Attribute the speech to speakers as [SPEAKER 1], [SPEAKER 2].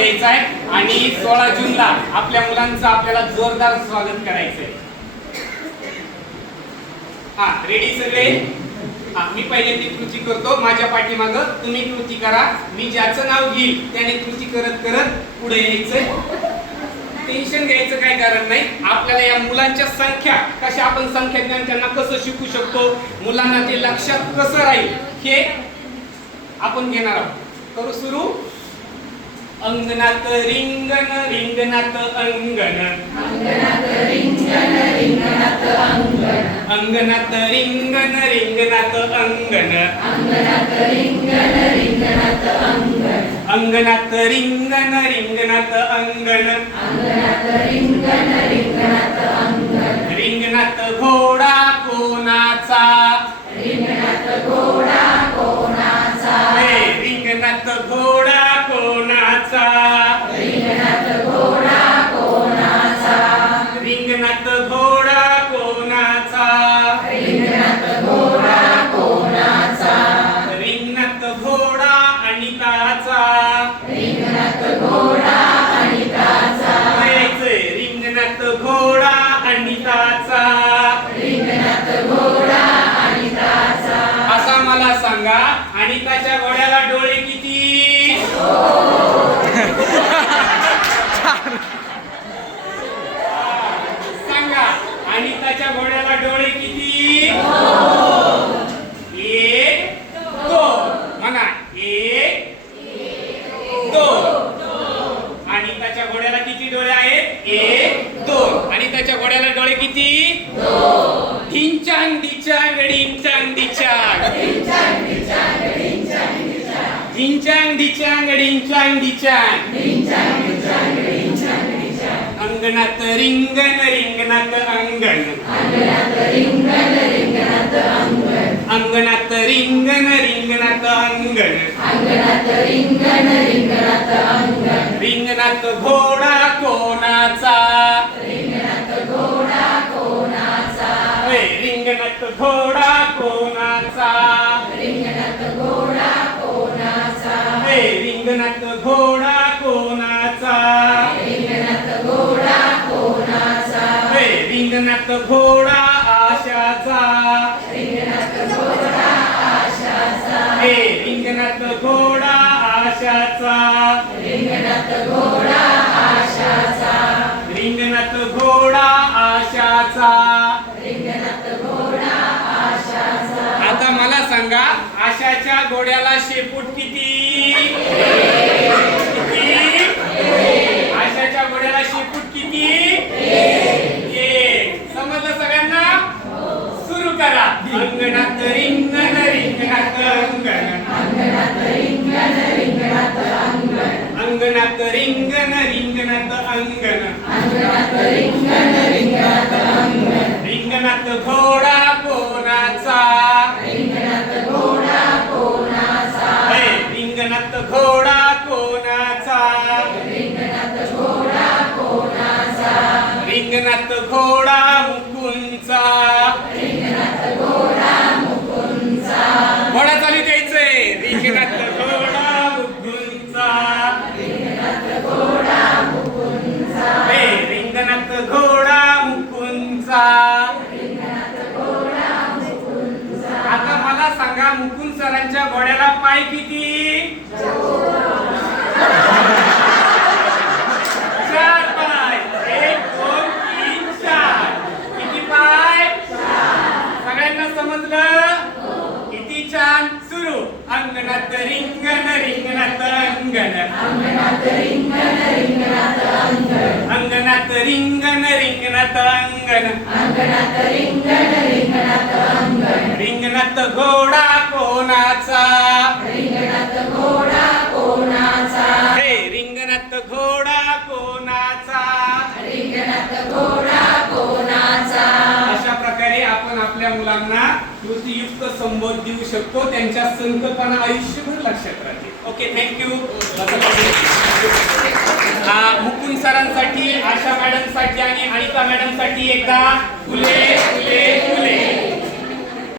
[SPEAKER 1] घ्यायचा आहे. आणि सोळा जूनला आपल्या मुलांचं आपल्याला जोरदार स्वागत करायचंय. हा रेडी सगळे? हा मी पहिले ती कृती करतो. माझ्या पाठीमाग तुम्ही कृती करा. मी ज्याचं नाव घेईल त्याने कृती करत करत पुढे यायचंय. टेन्शन घ्यायचं काही कारण नाही. आपल्याला या मुलांच्या संख्या कशा आपण संख्या ज्ञान त्यांना कसं शिकू शकतो मुलांना ते लक्षात कसं राहील हे आपण घेणार आहोत. करू सुरू? अंगणात रिंगण रिंगणात अंगण. अंगणात रिंगण रिंगणात अंगण. अंगणात रिंगण रिंगणात अंगण. रिंगणात अनिताचा रिंगणात घोडा अनिताचा असा मला सांगा अनिताच्या घोड्याला डोळे किती सांगा अनिताच्या घोड्याला डोळे किती एक दोन म्हणा एक दोन आणि त्याच्या घोड्याला किती डोळे आहेत एक दोन आणि त्याच्या घोड्याला डोळे किती ढिंचांग डिचांग डिंचांग डिचांग ढिंचांग डिचांग डिंचांग डिचांग अंगणात रिंगण रिंगणात अंगण. अंगणात रिंगण रिंगणात अंगण. रिंगणात घोडा कोणाचा? रिंगणात घोडा कोणाचा? होय, रिंगणात घोडा कोणाचा? होय, रिंगणात घोडा आशाचा? हे रिंगणात घोडा आशाचा? रिंगणात सांगा आशाच्या घोड्याला शेपूट किती? किती? आशाच्या घोड्याला शेपूट किती? एक. समजलं सगळ्यांना? सुरू करा. अंगणात रिंगण रिंगणात अंगण. अंगणात रिंगण रिंगणात अंगण. रिंगणात घोडा कोणाचा? सांगा मुकुंद सरांच्या घोड्याला पाय किती? चार पाय. एक दोन तीन चार. किती पाय? सगळ्यांना समजलं? किती छान. सुरू. अंगणात रिंगण रिंगणात अंगण. अंगणात रिंगण रिंगणात अंगण. रिंगणात घोडा मुलांना कृतीयुक्त संबोध देऊ शकतो त्यांच्या संकल्पना आयुष्यभर लक्षात राहतील. ओके थँक्यू मुकुंद सरांसाठी आशा मॅडमसाठी आणि अनिता मॅडमसाठी एकदा फुले फुले फुले.